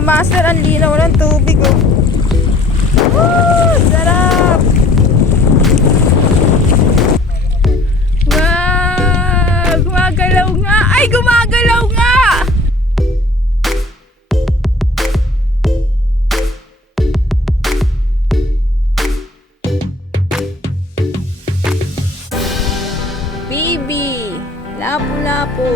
mga master, ang linaw ng tubig oh. Woo! Sarap! Wow! Gumagalaw nga! Ay! Gumagalaw nga! Baby! Lapu-lapu!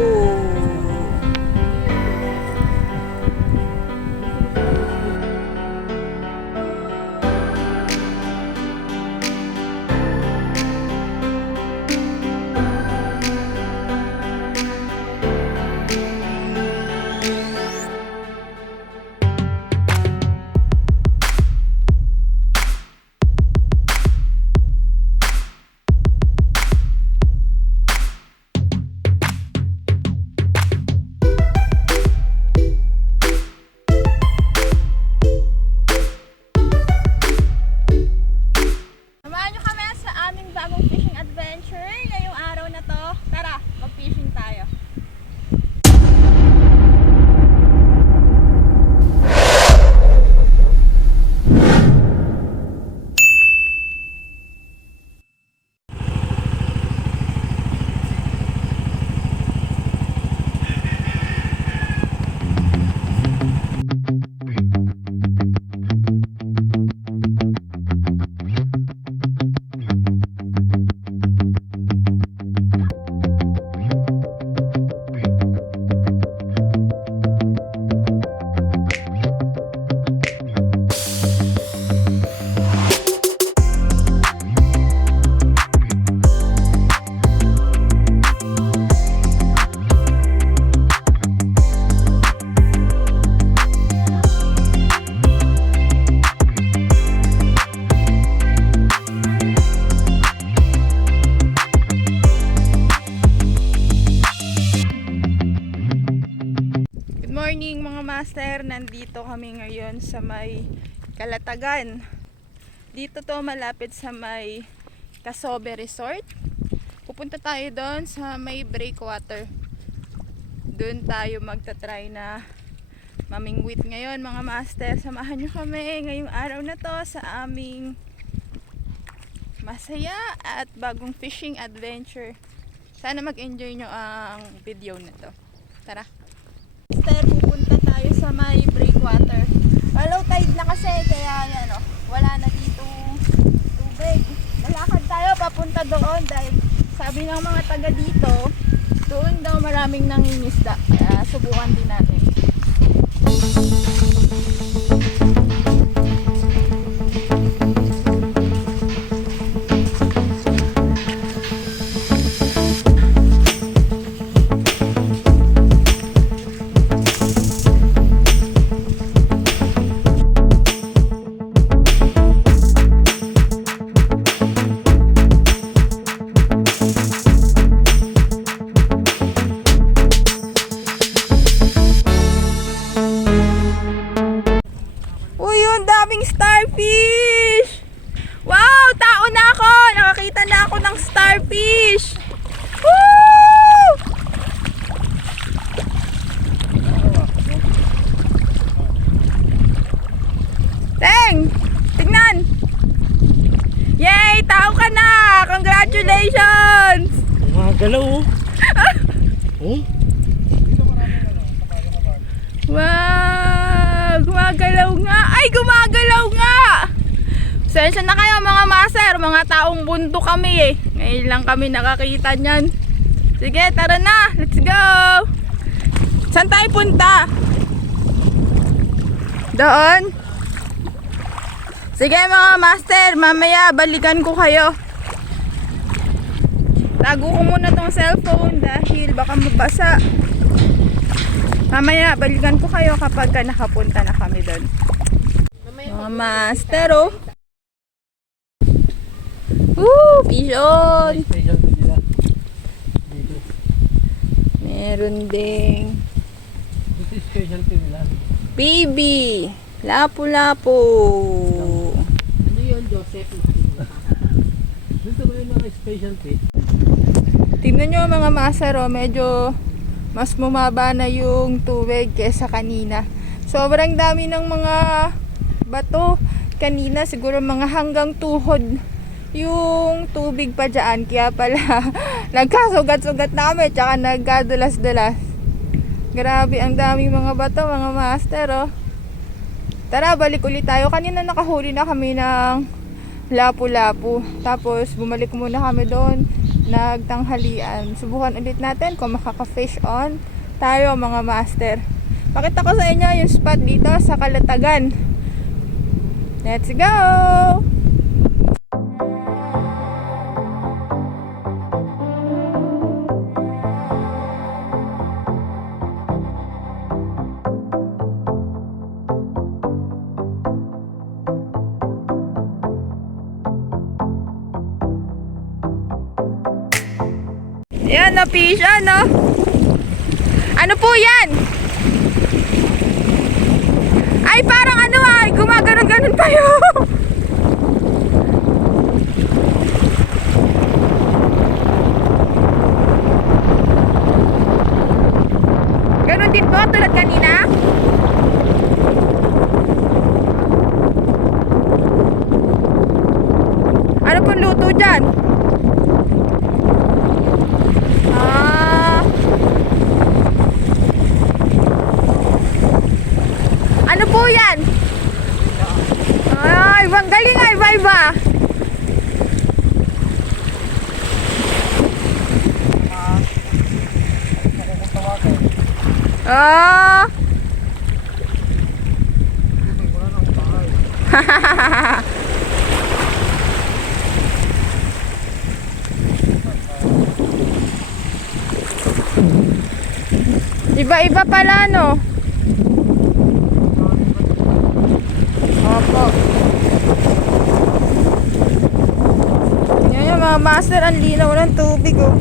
Ngayong araw na to, tara, mag-fishing tayo. Morning mga master, nandito kami ngayon sa may Kalatagan. Dito to malapit sa may Casobe Resort. Pupunta tayo doon sa may breakwater. Doon tayo magta-try na mamingwit ngayon mga master. Samahan nyo kami ngayong araw na to sa aming masaya at bagong fishing adventure. Sana mag-enjoy nyo ang video na to. Tara! Pupunta tayo sa may breakwater. Low tide na kasi kaya yan, oh, wala na dito tubig. Lalakad tayo papunta doon dahil sabi ng mga taga dito doon daw maraming nangingisda, kaya subukan din natin. Starfish! Wow! Tao na ako! Nakakita na ako ng starfish! Woo! Teng! Tignan! Yay! Tao ka na! Congratulations! Gumagalaw oh! Oh? Wow! Gumagalaw nga! Ay! Gumagalaw nga! Sensya na kayo mga master, mga taong bunto kami eh. Ngayon lang kami nakakita niyan. Sige, tara na! Let's go! Saan tayo punta? Doon? Sige mga master, mamaya balikan ko kayo. Tago ko muna tong cellphone dahil baka mabasa. Mamaya balikan ko kayo kapag nakapunta na kami doon. Mga master oh. Vision! Meron ding baby! Lapu-lapu! Ano yun, Joseph? Gusto ko yung mga specialty. Tingnan nyo mga master oh, medyo mas bumaba na yung tubig kesa kanina. Sobrang dami ng mga bato. Kanina siguro mga hanggang tuhod yung tubig pa dyan. Kaya pala nagkasugat-sugat na kami tsaka nagkadulas-dulas. Grabe, ang daming mga bato, mga master, oh. Tara, balik ulit tayo. Kanina nakahuli na kami ng lapu-lapu. Tapos bumalik muna kami doon, nagtanghalian. Subukan ulit natin kung makaka-fish on tayo, mga master. Pakita ko sa inyo yung spot dito sa Kalatagan. Let's go! Yan, na-fish, ano? Ano po yan? Ay, parang ano ay, gumaganon-ganon pa yun. Ganon din po, tulad kanina? Ano pong luto dyan? Ano po yan? Ay, bang galing ay, iba-iba. Ah. Iba-iba pala, no? Opo. Yan yung mga master, ang linaw ng tubig, oh.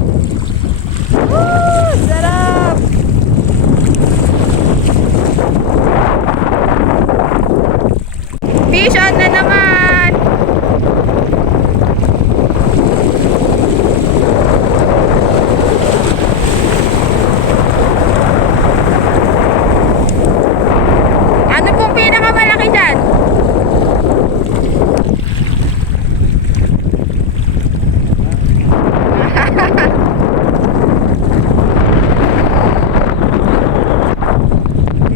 Woo! Sarap! Fish on na naman! Ano pong pinakamalaki dyan?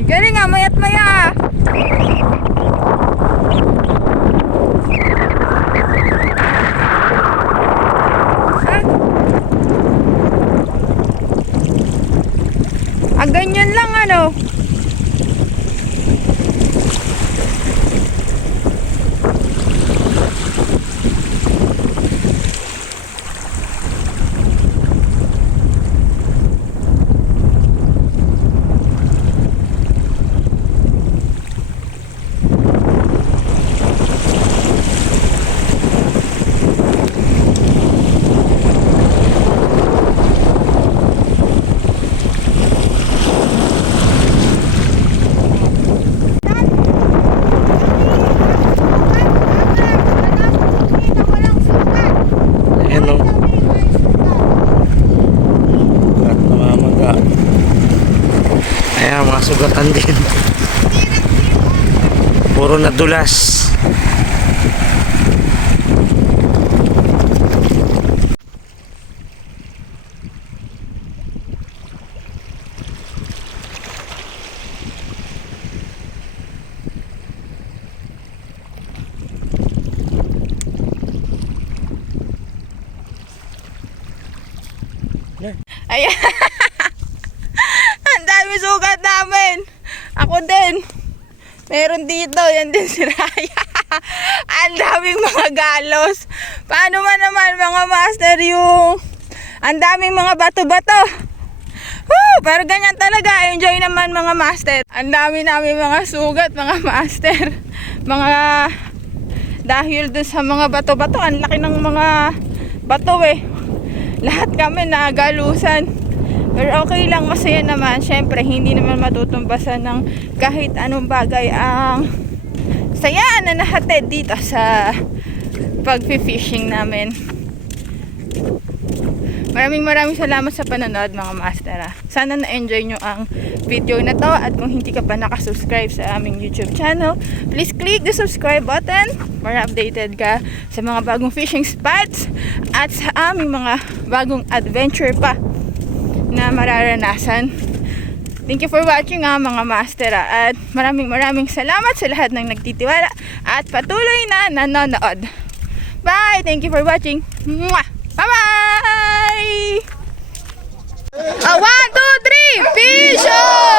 Galing nga, mayat maya. Ganyan lang, ano. Ayan, mga sugatan din. Puro nadulas. Ayan. Ang dami sugat namin. Ako din. Meron dito. Yan din si Raya. Ang daming mga galos. Paano man naman mga master yung ang daming mga bato-bato. Woo! Pero ganyan talaga. Enjoy naman mga master. Ang dami namin mga sugat mga master. Mga dahil dun sa mga bato-bato. Ang laki ng mga bato eh. Lahat kami nagalusan. Pero okay lang, masaya naman. Syempre, hindi naman matutumbasan ng kahit anong bagay ang saya na nahatid dito sa pag-fishing namin. Maraming salamat sa panonood mga master. Sana na-enjoy nyo ang video na to at kung hindi ka pa nakasubscribe sa aming YouTube channel, please click the subscribe button para updated ka sa mga bagong fishing spots at sa aming mga bagong adventure pa na mararanasan. Thank you for watching mga master at maraming salamat sa lahat ng nagtitiwala at patuloy na nanonood. Bye! Thank you for watching. Mwah! Bye-bye! 1, 2, 3, fish on!